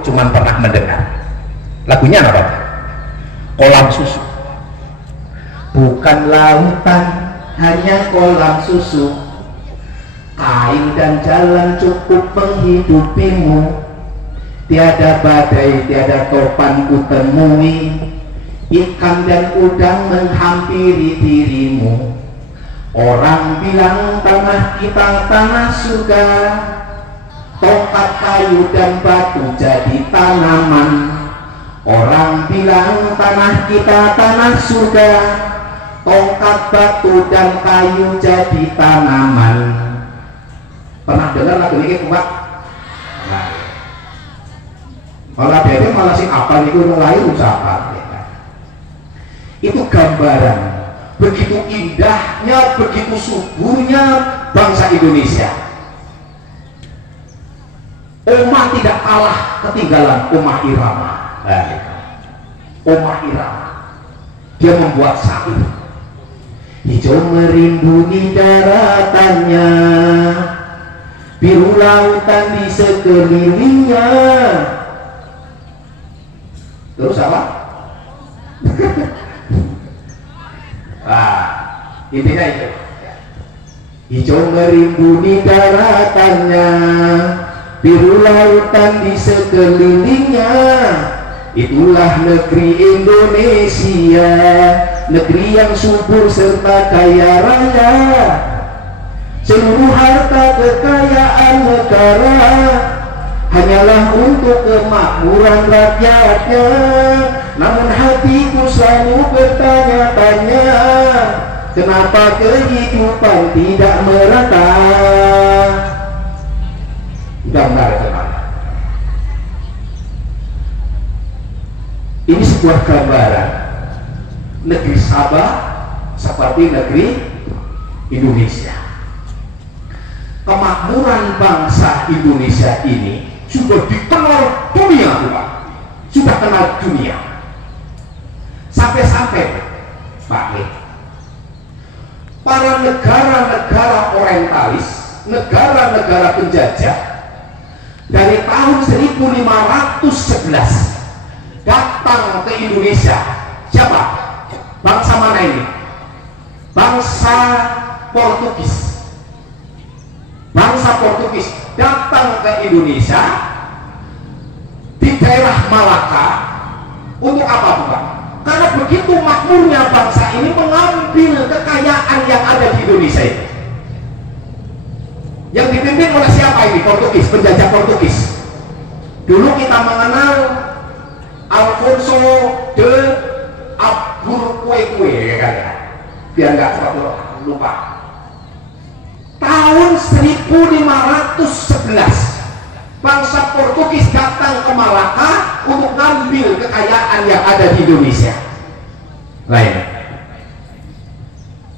cuman pernah mendengar lagunya apa? Kolam susu. Bukan lautan, hanya kolam susu. Air dan jalan cukup menghidupimu. Tiada badai, tiada topan ku temui. Ikan dan udang menghampiri dirimu. Orang bilang tanah kita tanah surga. Tongkat kayu dan batu jadi tanaman. Orang bilang tanah kita tanah surga. Tongkat batu dan kayu jadi tanaman. Pernah dengar lagu ini Pak? Nah, malah dari malah sing apa itu mulai usaha ya. Itu gambaran begitu indahnya, begitu suburnya bangsa Indonesia. Omah tidak kalah ketinggalan Omah Irama. Omah Irama, dia membuat syair. Hijau merimbuni daratannya, biru lautan di sekelilingnya. Terus apa? Intinya itu. Hijau merimbuni daratannya, biru lautan di sekelilingnya. Itulah negeri Indonesia, negeri yang subur serta kaya raya. Seluruh harta kekayaan negara hanyalah untuk kemakmuran rakyatnya. Namun hatiku selalu bertanya-tanya, kenapa kehidupan tidak merata? Gambar teman. Ini sebuah gambaran negeri Sabah seperti negeri Indonesia. Kemakmuran bangsa Indonesia ini sudah dikenal dunia, Pak. Sudah kenal dunia. Sampai-sampai, Pak, para negara-negara orientalis, negara-negara penjajah dari tahun 1511 datang ke Indonesia. Siapa? Bangsa mana ini? Bangsa Portugis. Bangsa Portugis datang ke Indonesia di daerah Malaka untuk apa, Pak? Karena begitu makmurnya bangsa ini mengambil kekayaan yang ada di Indonesia itu. Yang dipimpin oleh siapa ini? Portugis, penjajah Portugis. Dulu kita mengenal Alfonso de Albuquerque, ya kan ya? Biar nggak lupa. Tahun 1511 bangsa Portugis datang ke Malaka untuk ngambil kekayaan yang ada di Indonesia. Lain.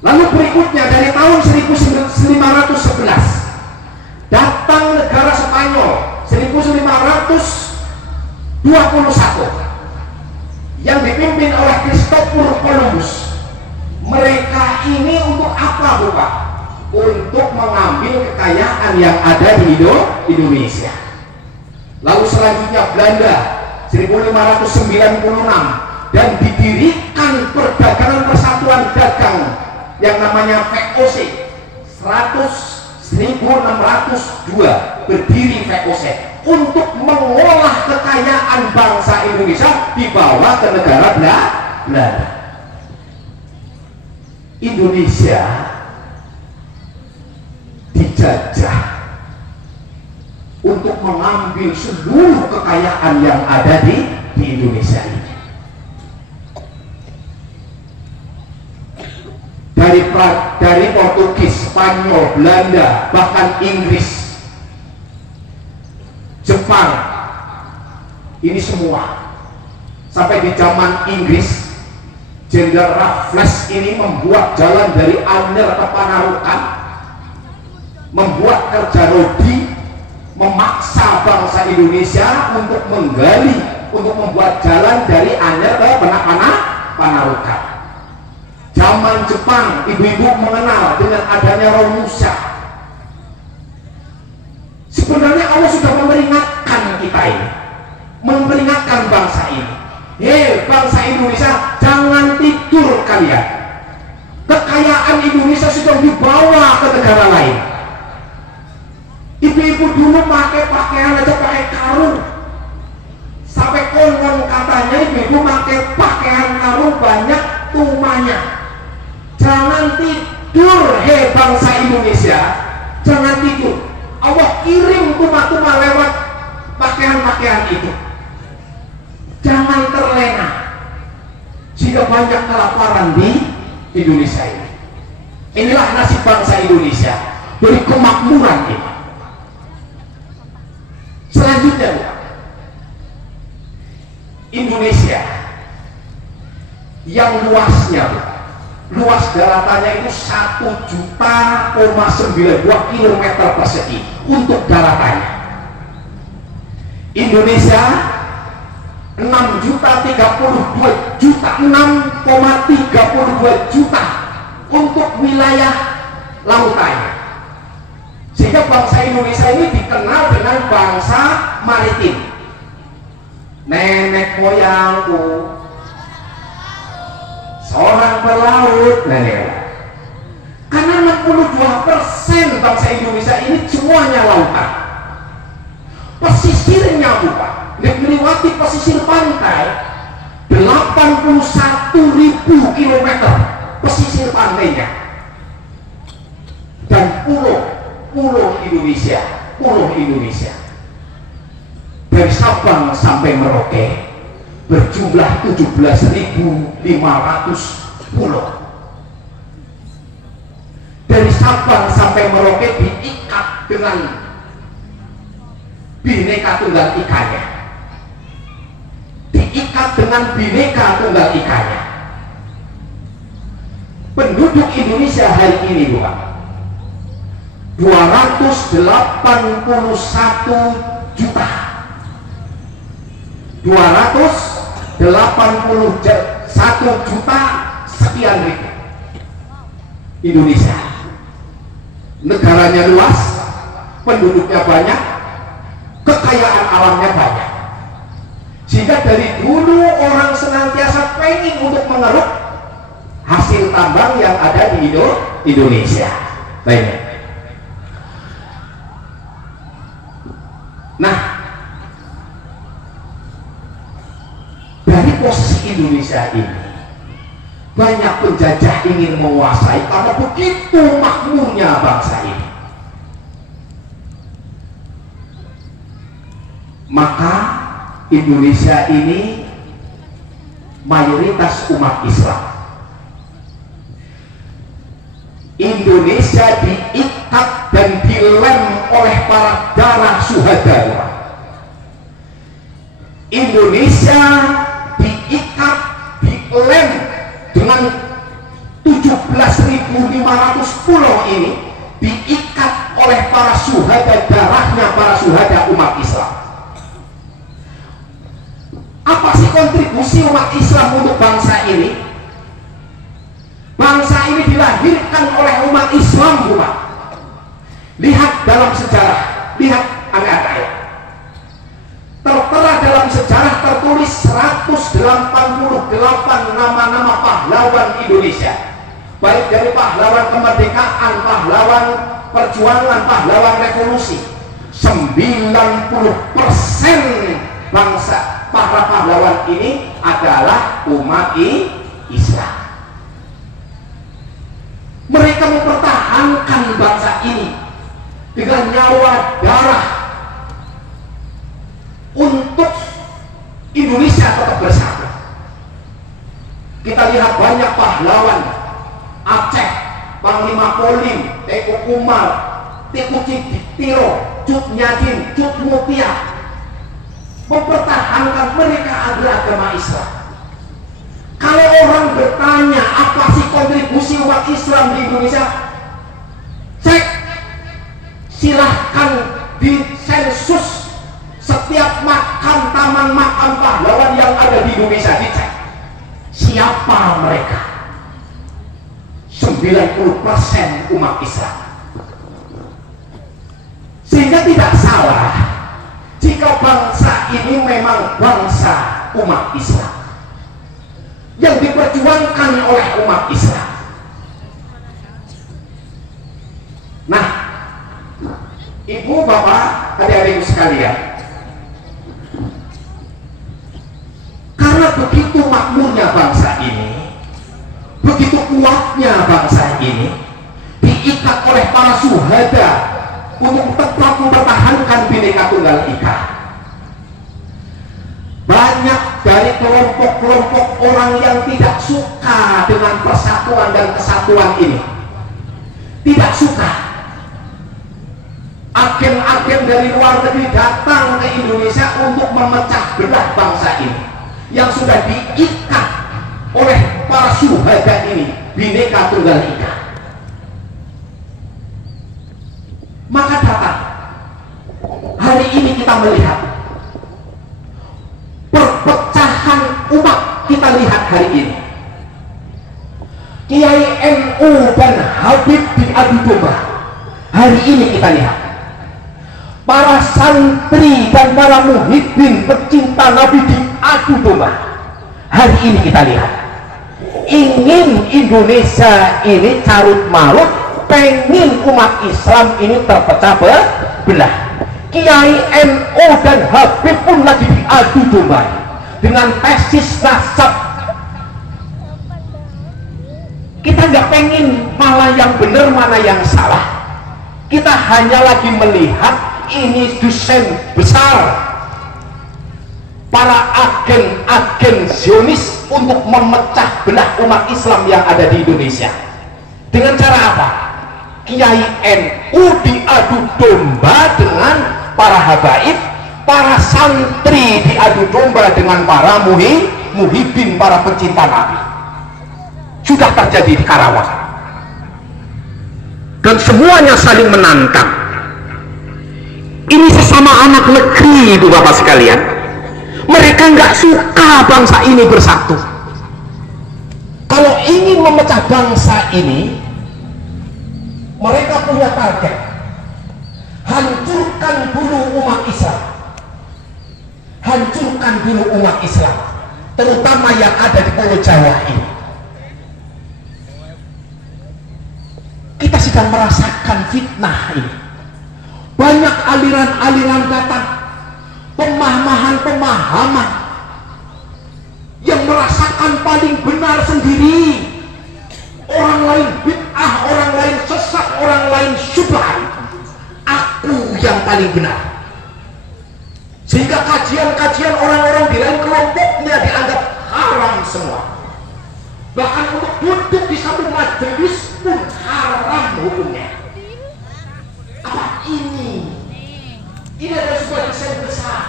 Lalu berikutnya dari tahun 1511 datang negara Spanyol 1521 yang dipimpin oleh Christopher Columbus. Mereka ini untuk apa, Bapak? Untuk mengambil kekayaan yang ada di Indonesia. Lalu selanjutnya Belanda 1596 dan didirikan perdagangan persatuan dagang yang namanya VOC 1602 berdiri VOC untuk mengolah kekayaan bangsa Indonesia dibawa ke negara Belanda. Indonesia dijajah untuk mengambil seluruh kekayaan yang ada di Indonesia ini. Dari Portugis, Spanyol, Belanda, bahkan Inggris, Jepang, ini semua sampai di zaman Inggris, Jenderal Raffles ini membuat jalan dari Anyer ke Panarukan, membuat kerja rodi, memaksa bangsa Indonesia untuk menggali, untuk membuat jalan dari Anyer ke Panarukan. Zaman Jepang, ibu-ibu mengenal dengan adanya Romusha. Sebenarnya Allah sudah memperingatkan kita ini memperingatkan bangsa ini, hei bangsa Indonesia, jangan tidur kalian. Kekayaan Indonesia sudah dibawa ke negara lain. Ibu-ibu dulu pakai pakaian aja pakai karung, sampai konon katanya ibu-ibu pakai pakaian karung banyak tumanya. Jangan tidur, hei bangsa Indonesia, jangan tidur. Allah kirim tuma-tuma lewat pakaian-pakaian itu. Jangan terlena, sehingga banyak kelaparan di Indonesia ini. Inilah nasib bangsa Indonesia dari kemakmuran ini. Selanjutnya, Indonesia yang luasnya, luas daratannya itu 1,92 kilometer persegi untuk daratannya. Indonesia 6,32 juta untuk wilayah lautannya, sehingga bangsa Indonesia ini dikenal dengan bangsa maritim. Nenek moyangku seorang pelaut, karena 62% bangsa Indonesia ini semuanya lautan. Pesisirnya bukan melewati pesisir pantai 81.000 km pesisir pantainya, dan pulau Indonesia dari Sabang sampai Merauke berjumlah 17.500 pulau. Dari Sabang sampai Merauke diikat dengan Bhinneka Tunggal Ikanya, Penduduk Indonesia hari ini bukan 281 juta 281 juta sekian ribu. Indonesia negaranya luas, penduduknya banyak, kekayaan alamnya banyak, sehingga dari dulu orang senantiasa pengen untuk mengeruk hasil tambang yang ada di Indonesia. Baik. Nah, dari posisi Indonesia ini banyak penjajah ingin menguasai karena begitu makmurnya bangsa ini. Maka Indonesia ini mayoritas umat Islam. Indonesia diikat dan dilem oleh para darah syuhada. Indonesia diikat, dilem dengan 17.500 pulau ini, diikat oleh para syuhada, darahnya para syuhada umat Islam. Apa sih kontribusi umat Islam untuk bangsa ini? Bangsa ini dilahirkan oleh umat Islam, bukan? Lihat dalam sejarah, lihat ayat-ayat. Tertera dalam sejarah tertulis 188 nama-nama pahlawan Indonesia, baik dari pahlawan kemerdekaan, pahlawan perjuangan, pahlawan revolusi. 90% bangsa para pahlawan ini adalah umat Islam. Mereka mempertahankan bangsa ini dengan nyawa darah untuk Indonesia tetap bersatu. Kita lihat banyak pahlawan Aceh, Panglima Polim, Teuku Umar, Teuku Tiro, Cut Nyadin, Cut Mutia, mempertahankan mereka adalah agama Islam. Kalau orang bertanya apa sih kontribusi umat Islam di Indonesia, cek, silahkan di sensus setiap makam, taman makam pahlawan yang ada di Indonesia, dicek siapa mereka. 90% umat Islam. Sehingga tidak salah jika bangsa ini memang bangsa umat Islam yang diperjuangkan oleh umat Islam. Nah, ibu bapak adik-adik sekalian, karena begitu makmurnya bangsa ini, begitu kuatnya bangsa ini, diikat oleh para syuhada untuk tetap mempertahankan Bhinneka Tunggal Ika. Banyak dari kelompok-kelompok orang yang tidak suka dengan persatuan dan kesatuan ini, tidak suka. Agen-agen dari luar negeri datang ke Indonesia untuk memecah belah bangsa ini yang sudah diikat oleh para syuhada ini, Bhinneka Tunggal Ika. Maka datang hari ini kita melihat perpecahan umat. Kita lihat hari ini Kiai NU dan Habib diadu domba. Hari ini kita lihat para santri dan para muhibbin pecinta Nabi diadu domba. Hari ini kita lihat ingin Indonesia ini carut marut, pengen umat Islam ini terpecah belah. Kiai NU dan Habib pun lagi diadu domba dengan tesis nasab. Kita nggak pengen malah yang benar mana yang salah, kita hanya lagi melihat ini desain besar para agen-agen Zionis untuk memecah belah umat Islam yang ada di Indonesia. Dengan cara apa? Kiai NU diadu domba dengan para habaib, para santri diadu domba dengan para muhibbin, para pecinta Nabi. Sudah terjadi di Karawang dan semuanya saling menantang. Ini sesama anak negeri, ibu bapak sekalian. Mereka nggak suka bangsa ini bersatu. Kalau ingin memecah bangsa ini, mereka punya target: hancurkan dulu umat Islam, hancurkan dulu umat Islam, terutama yang ada di Pulau Jawa ini. Kita sedang merasakan fitnah ini. Banyak aliran-aliran datang, pemahaman-pemahaman yang merasakan paling benar sendiri. Orang lain bid'ah, orang lain sesat, orang lain syubhat. Aku yang paling benar. Sehingga kajian-kajian orang-orang di lain kelompoknya dianggap haram semua. Bahkan untuk duduk di satu majelis pun haram hukumnya. Apa ini? Ini adalah sebuah desain besar.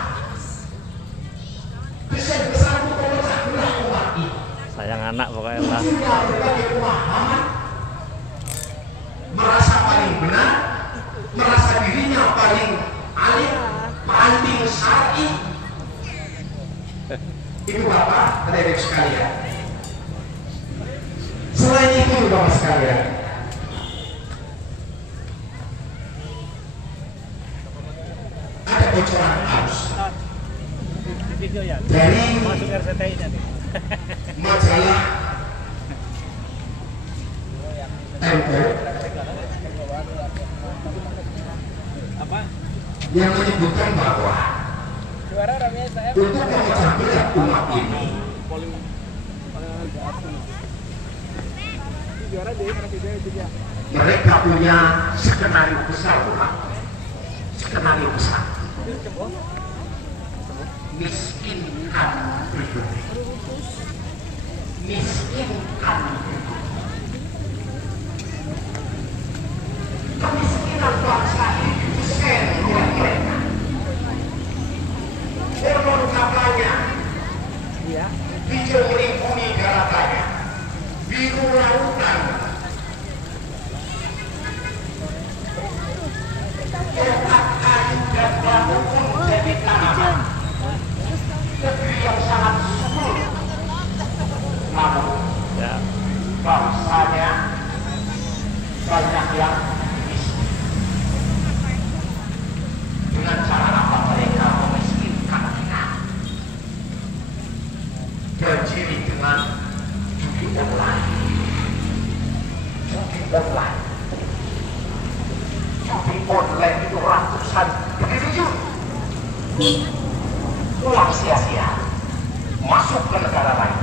Desain besar untuk memecah belah umat ini. Sayang anak pokoknya lah. Munculnya berbagai pemahaman, merasa paling benar, merasa dirinya paling alim, paling syar'i. Ibu bapak, adik-adik sekalian. Selain itu, ibu bapak sekalian, ada bocoran arus dari majalah Tempo yang menyebutkan bahwa untuk memecah belah umat ini, mereka punya skenario besar, skenario besar. Miskinkan pribadi, miskinkan pribadi. Kemiskinan bangsa ini didesain oleh mereka. Konon katanya, hijau melimpuni daratannya, biru lautan. Otak kayu dan bambu pun jadi tanaman. Negeri yang sangat subur, namun bangsanya banyak yang miskin. Dengan cara apa mereka dibanjiri dengan judi online. Judi online. Judi online itu ratusan triliun uang sia-sia masuk ke negara lain.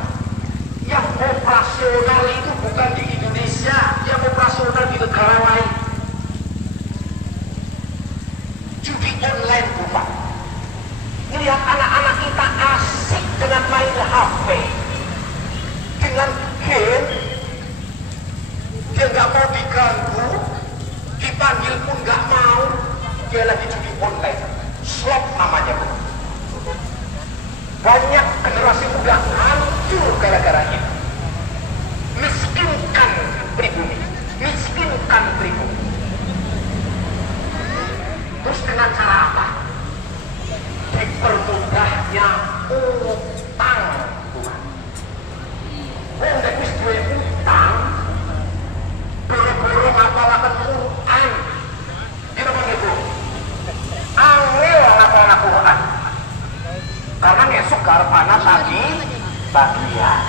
Yang operasional itu bukan di Indonesia, yang operasional di negara lain. Judi online bukan. Lihat anak-anak kita asik dengan main HP, dengan game. Dia nggak mau diganggu, dipanggil pun nggak mau. Dia lagi judi online, slot namanya bu. Banyak generasi muda hancur gara-gara itu. Miskinkan pribumi, miskinkan pribumi. Terus dengan cara apa? Dipermudahnya utang. Wong nek wis duwe utang, boro-boro ngapalaken Quran. Kita panggil Bu. Angel ngapalaken Quran. Karena ngesuk garap anak bagian.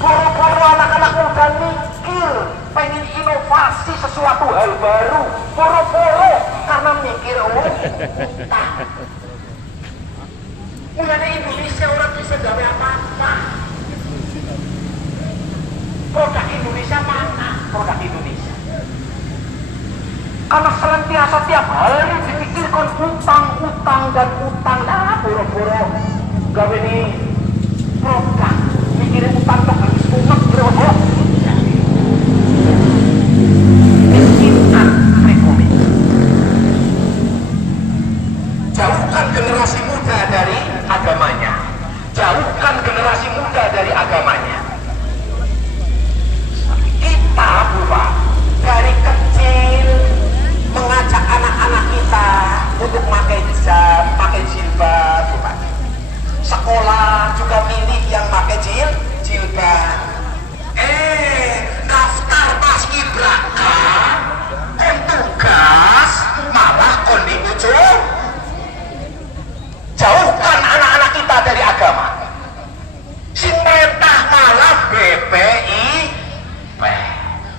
Boro-boro anak-anak muda mikir, pengen inovasi sesuatu hal baru. Boro-boro karena mikir utang. Mulanya Indonesia orang bisa gawe apa-apa. Produk Indonesia mana? Produk Indonesia. Karena senantiasa tiap hari dipikirkan utang dan utang. Nah, boro-boro gawe ini produk. Mikirin utang tok habis kumet bro. Miskinan pribumi. Jauhkan generasi muda dari agamanya. Jauhkan generasi muda dari agamanya. Kita Bapak dari kecil mengajak anak-anak kita untuk pakai hijab, pakai jilbab, Bapak. Sekolah juga milih yang pakai jilbab. Daftar paskibraka, tugas malah kondi ujung. Jauhkan anak-anak kita dari agama. Si perintah malah BPI,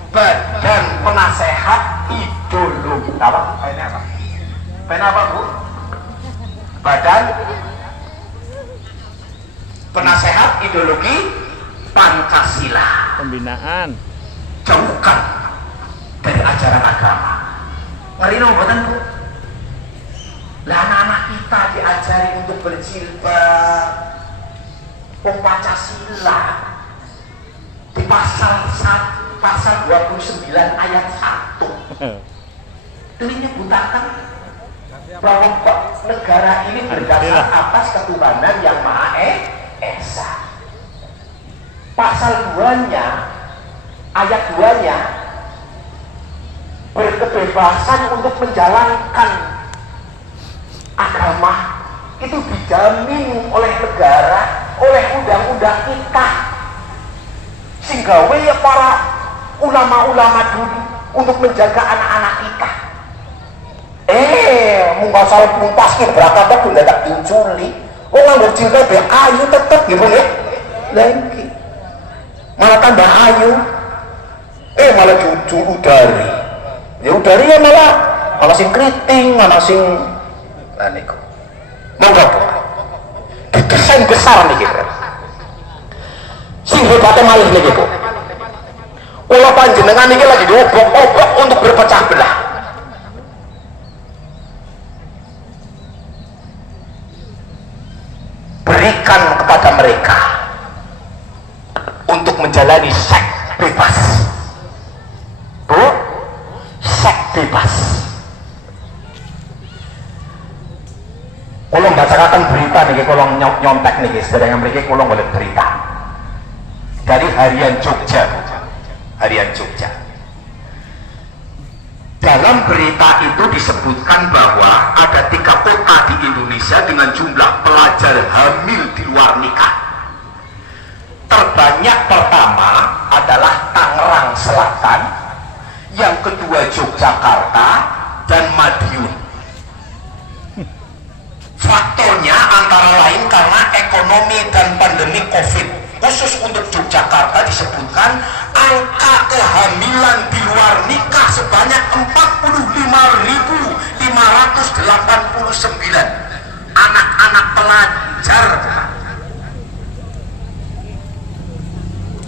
Badan Penasehat Ideologi. Apa? Ini apa? Apa Bu? Badan Penasehat Ideologi Pancasila. Pembinaan. Jauhkan dari ajaran agama. Ngeri nombotan Bu. Lah anak-anak kita diajari untuk berjilbab, Pancasila di pasal 29 ayat 1 ini menyebutkan bahwa negara ini berdasar atas ketuhanan yang Maha Esa. Pasal 2-nya, ayat 2-nya berkebebasan untuk menjalankan agama itu dijamin oleh negara, oleh undang-undang kita. Sehingga ya para ulama-ulama dulu untuk menjaga anak-anak kita. Munggah salah pumpas ki berangkat pun tidak diuculi. Oh nganggur cinta be ayu tetep gitu nih. Lagi malah tambah ayu. Malah cucu udari. Ya udari ya malah sing keriting, malah sing niku. Monggo Bu. Desain besar nih gitu. Sing hebatnya malih nih gitu. Kalau panjenengan ini lagi diobok-obok untuk berpecah belah. Berikan kepada mereka untuk menjalani seks bebas. Bu, seks bebas. Kalau bacakan berita nih, kalau nyontek nih, sedang memiliki kalau boleh berita dari Harian Jogja. Harian Jogja. Dalam berita itu disebutkan bahwa ada 3 kota di Indonesia dengan jumlah pelajar hamil di luar nikah. Terbanyak pertama adalah Tangerang Selatan, yang kedua Yogyakarta, dan Madiun. Faktornya antara lain karena ekonomi dan pandemi COVID. pelajar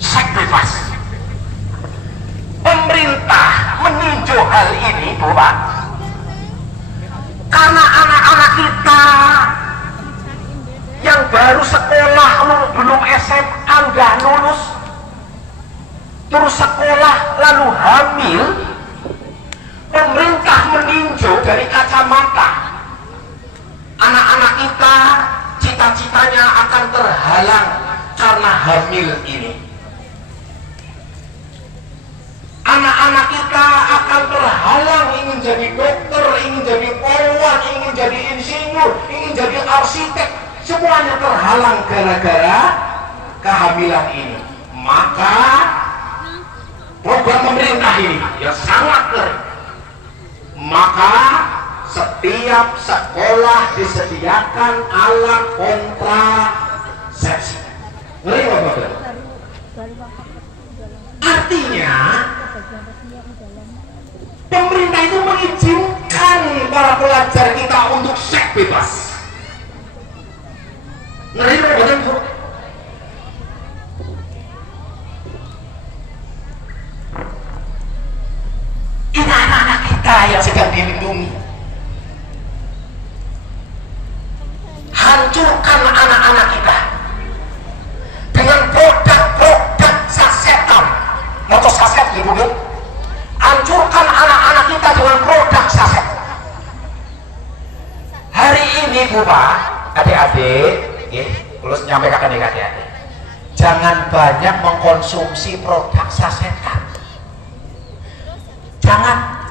seks bebas. Pemerintah meninjau hal ini, Bapak, karena anak-anak kita yang baru sekolah, belum SMA, nggak lulus, terus sekolah lalu hamil. Pemerintah meninjau dari kacamata anak-anak kita, cita-citanya akan terhalang karena hamil ini. Anak-anak kita akan terhalang ingin jadi dokter, ingin jadi polwan, ingin jadi insinyur, ingin jadi arsitek, semuanya terhalang gara-gara kehamilan ini. Maka program pemerintah ini ya sangat keren. Maka setiap sekolah disediakan alat kontrasepsi. Ngeri Bapak? Artinya pemerintah itu mengizinkan para pelajar kita untuk seks bebas. Ngeri Bapak? Ini anak-anak kita yang sedang dilindungi. Hancurkan anak-anak kita dengan produk-produk sasetan. Motor saset ibu. Hancurkan anak-anak kita dengan produk saset. Hari ini Bapak, adik-adik, terus nyampaikan adik-adik, jangan banyak mengkonsumsi produk sasetan. Jangan.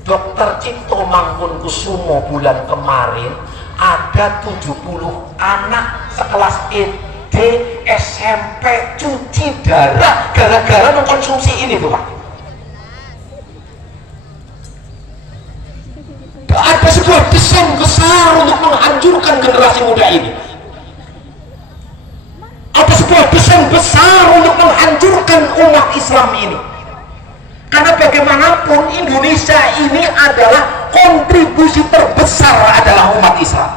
Dokter Cipto Mangkunkusumo bulan kemarin ada 70 anak sekelas SD, SMP cuci darah gara-gara mengkonsumsi ini, Pak. Ada sebuah desain besar untuk menghancurkan generasi muda ini. Ada sebuah desain besar untuk menghancurkan umat Islam ini. Karena bagaimanapun Indonesia ini adalah kontribusi terbesar adalah umat Islam.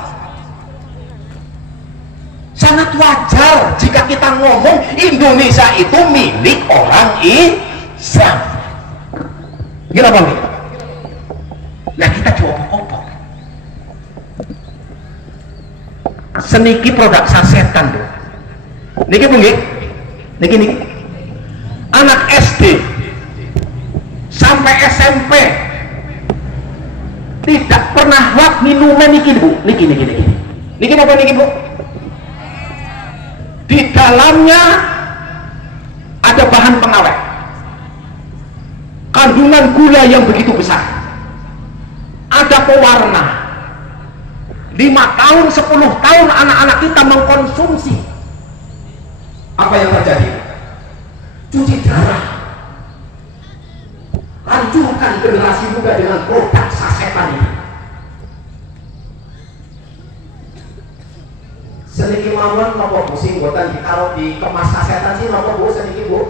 Sangat wajar jika kita ngomong Indonesia itu milik orang Islam. Gila Bang? Nah kita diopok-opok. Seniki produk sasetan tuh. Niki bungi, niki. Anak SD sampai SMP tidak pernah wak minuman niki Bu. Niki apa niki Bu? Di dalamnya ada bahan pengawet, kandungan gula yang begitu besar, ada pewarna. 5 tahun 10 tahun anak-anak kita mengkonsumsi. Apa yang terjadi? Cuci darah. Hancurkan generasi muda dengan produk sasetan ini. Seniki mawon napa Bu sing boten ditaruh di kemas sasetan sih napa Bu seniki Bu?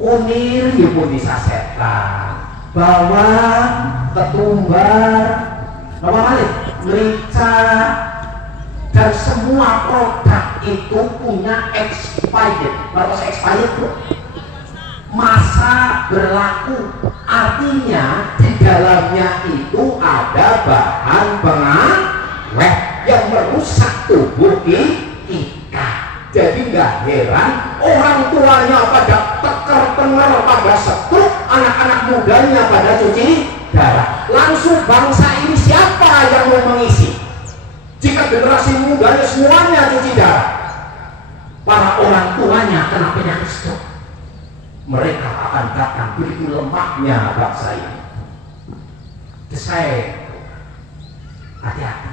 Unir pun di sasetan. Bawang, ketumbar, napa malih? Merica dan semua produk itu punya expired. Berapa expired Bu? Masa berlaku, artinya di dalamnya itu ada bahan pengawet yang merusak tubuh kita. Jadi nggak heran orang tuanya pada teker-tenger, pada stroke, anak-anak mudanya pada cuci darah. Langsung bangsa ini siapa yang mau mengisi? Jika generasi mudanya semuanya cuci darah, para orang tuanya kena penyakit stroke. Mereka akan datang, begitu lemahnya bangsa ini. Saya hati-hati.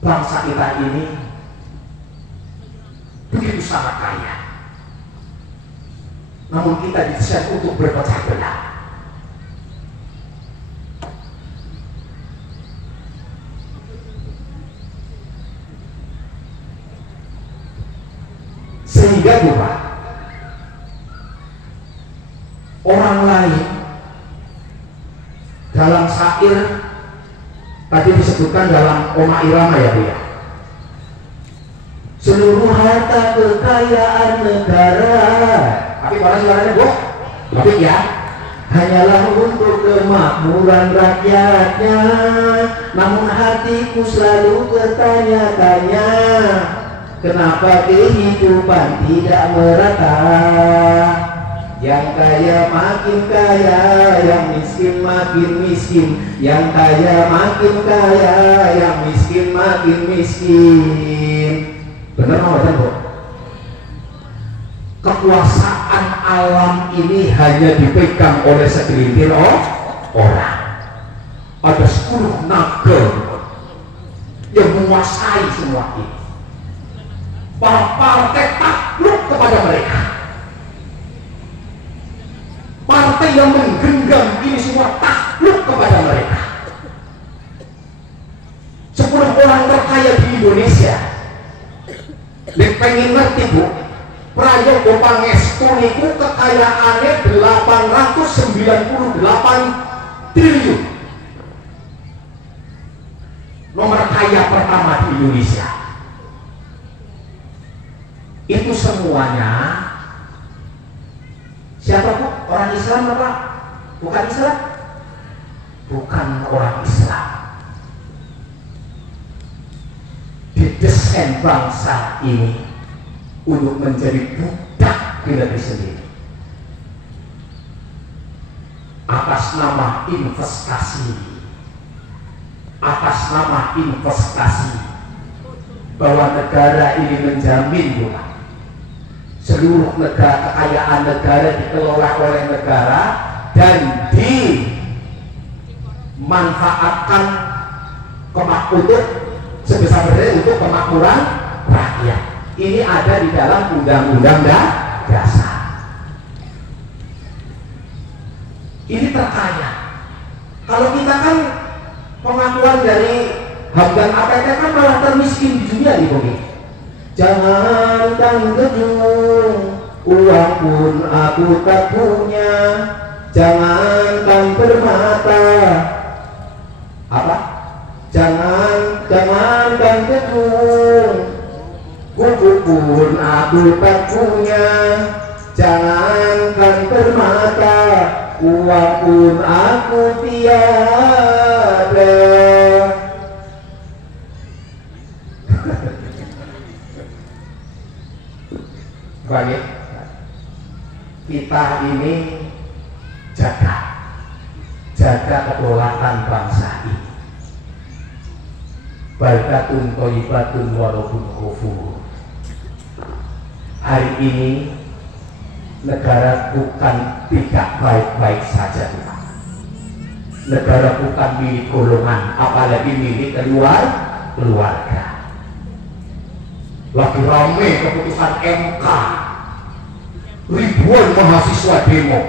Bangsa kita ini begitu sangat kaya, namun kita didesain untuk berpecah belah. Sehingga juga orang lain dalam syair tadi disebutkan dalam Oma Irama ya Bu ya. Seluruh harta kekayaan negara, tapi mana suaranya Bu? Tapi ya, hanyalah untuk kemakmuran rakyatnya. Namun hatiku selalu bertanya-tanya, kenapa kehidupan tidak merata? Yang kaya makin kaya, yang miskin makin miskin. Yang kaya makin kaya, yang miskin makin miskin. Benar nggak Bu? Kekuasaan alam ini hanya dipegang oleh segelintir orang. Ada 10 naga yang menguasai semua ini. Para partai takluk kepada mereka. Partai yang menggenggam ini semua takluk kepada mereka. 10 orang terkaya di Indonesia. Nek pengen ngerti Bu, Prayogo Pangestu niku kekayaannya 898 triliun. Nomor kaya pertama di Indonesia. Itu semuanya siapa Bu? Orang Islam apa? Bukan Islam? Bukan orang Islam. Didesain bangsa ini untuk menjadi budak di negeri sendiri atas nama investasi, bahwa negara ini menjamin juga seluruh kekayaan negara dikelola oleh negara dan dimanfaatkan untuk sebesar-besarnya untuk kemakmuran rakyat. Ini ada di dalam Undang-Undang Dasar. Ini terkaya. Kalau kita kan pengakuan dari Hamdan APT kan malah termiskin di dunia nih Bung. Jangankan gedung, uang pun aku tak punya. Jangankan permata, apa? Jangankan gedung, buku pun aku tak punya. Jangankan permata, uang pun aku tiada. Baik, kita ini jaga kedaulatan bangsa ini. Baldatun thayyibatun walaupun khufur. Hari ini negara bukan tidak baik-baik saja, negara bukan milik golongan, apalagi milik keluarga. Lagi rame keputusan MK, ribuan mahasiswa demo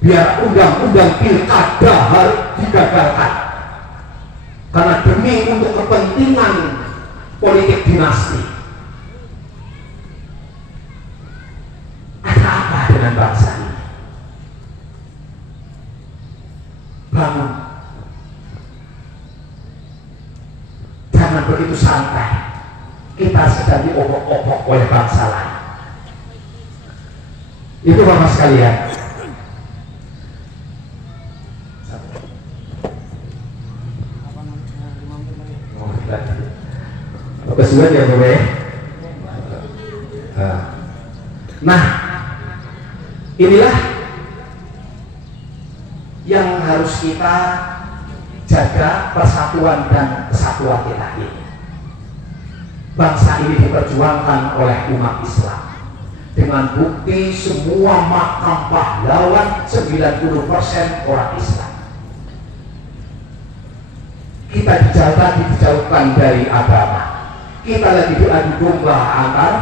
biar undang-undang pilkada harus digagalkan karena demi untuk kepentingan politik dinasti. Ada apa dengan bangsa ini? Bangun, jangan begitu santai. Kita sedang diobok-obok oleh bangsa lain. Itu Bapak sekalian. Kesulitan ya Bapak. Nah, inilah yang harus kita jaga, persatuan dan kesatuan kita ini. Bangsa ini diperjuangkan oleh umat Islam dengan bukti semua makam pahlawan 90% orang Islam. Kita dijauhkan dari agama. Kita lagi diadu domba antar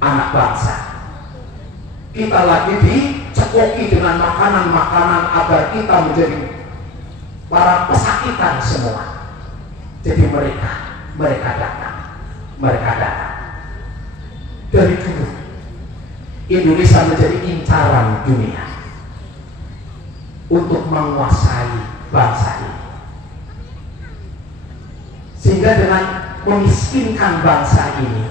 anak bangsa. Kita lagi dicekoki dengan makanan-makanan agar kita menjadi para pesakitan semua. Jadi mereka datang dari dulu. Indonesia menjadi incaran dunia untuk menguasai bangsa ini. Sehingga dengan memiskinkan bangsa ini,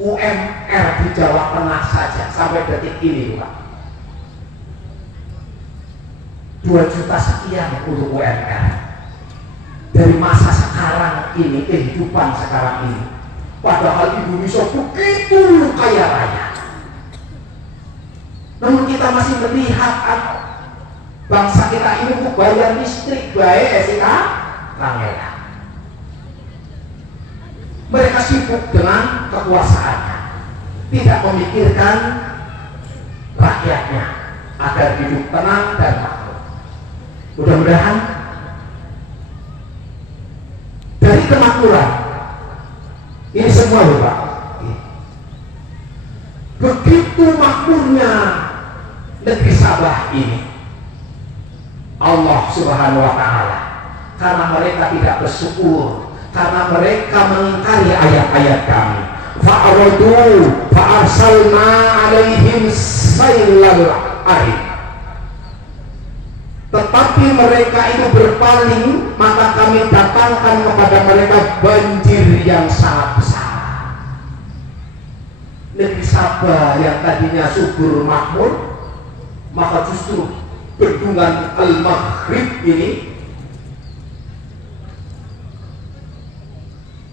UMR di Jawa Tengah saja sampai detik ini Pak, 2 juta sekian untuk UMR. Dari masa sekarang ini, kehidupan sekarang ini, padahal Indonesia begitu kaya raya, namun kita masih melihat bangsa kita ini untuk bayar listrik baik SK Rangela. Mereka sibuk dengan kekuasaannya, tidak memikirkan rakyatnya agar hidup tenang dan makmur. Mudah-mudahan dari kemakmuran ini semua loh Pak, begitu makmurnya negeri Sabah ini, Allah Subhanahu wa Ta'ala, karena mereka tidak bersyukur, karena mereka mengingkari ayat-ayat kami, fa'aradu fa'arsalna alaihim sailal arid, tetapi mereka itu berpaling, maka kami datangkan kepada mereka banjir yang sangat besar. Negeri Sabah yang tadinya subur makmur, maka justru bendungan Al-Maghrib ini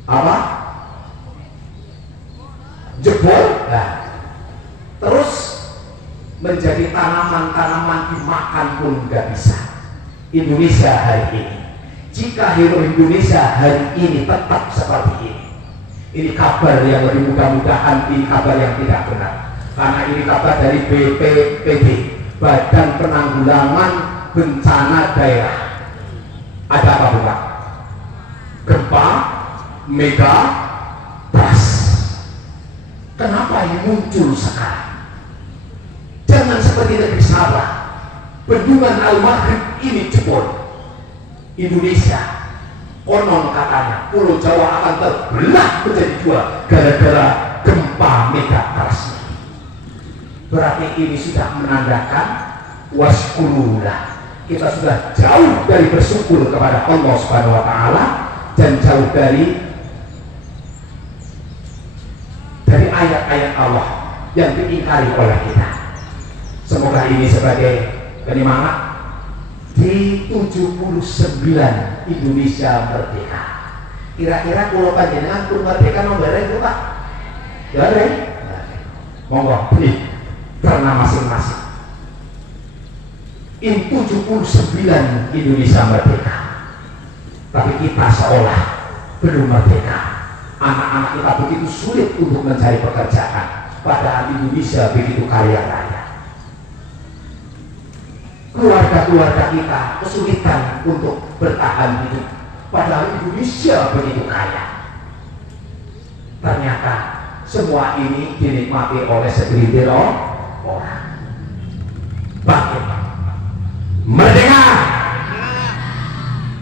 apa? Jebol, nah, terus menjadi tanaman-tanaman dimakan pun nggak bisa. Indonesia hari ini, jika hero Indonesia hari ini tetap seperti ini kabar yang lebih mudah-mudahan, ini kabar yang tidak benar, karena ini kabar dari BPPD, Badan Penanggulangan Bencana Daerah. Ada apa Pak? Gempa, mega trust. Kenapa ini muncul sekarang? Jangan seperti negeri Sabah, bendungan Al-Maghrib ini jebol. Indonesia konon katanya Pulau Jawa akan terbelah menjadi 2 gara-gara gempa mega trust. Berarti ini sudah menandakan waskurulah, kita sudah jauh dari bersyukur kepada Allah Subhanahu wa Ta'ala dan jauh dari ayat-ayat Allah yang diingkari oleh kita. Semoga ini sebagai penyemangat di 79 Indonesia merdeka. Kira-kira kalau panjenengan pun merdeka nomornya itu Pak? Bareng? Monggo beli karena masing-masing. In 79 Indonesia merdeka, tapi kita seolah belum merdeka. Anak-anak kita begitu sulit untuk mencari pekerjaan, padahal Indonesia begitu kaya raya. Keluarga-keluarga kita kesulitan untuk bertahan hidup, padahal Indonesia begitu kaya. Ternyata semua ini dinikmati oleh segelintir orang. Bangkit, merdeka,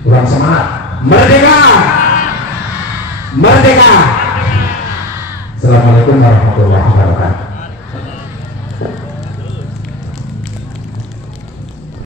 kurang semangat, merdeka, merdeka. Assalamualaikum warahmatullahi wabarakatuh.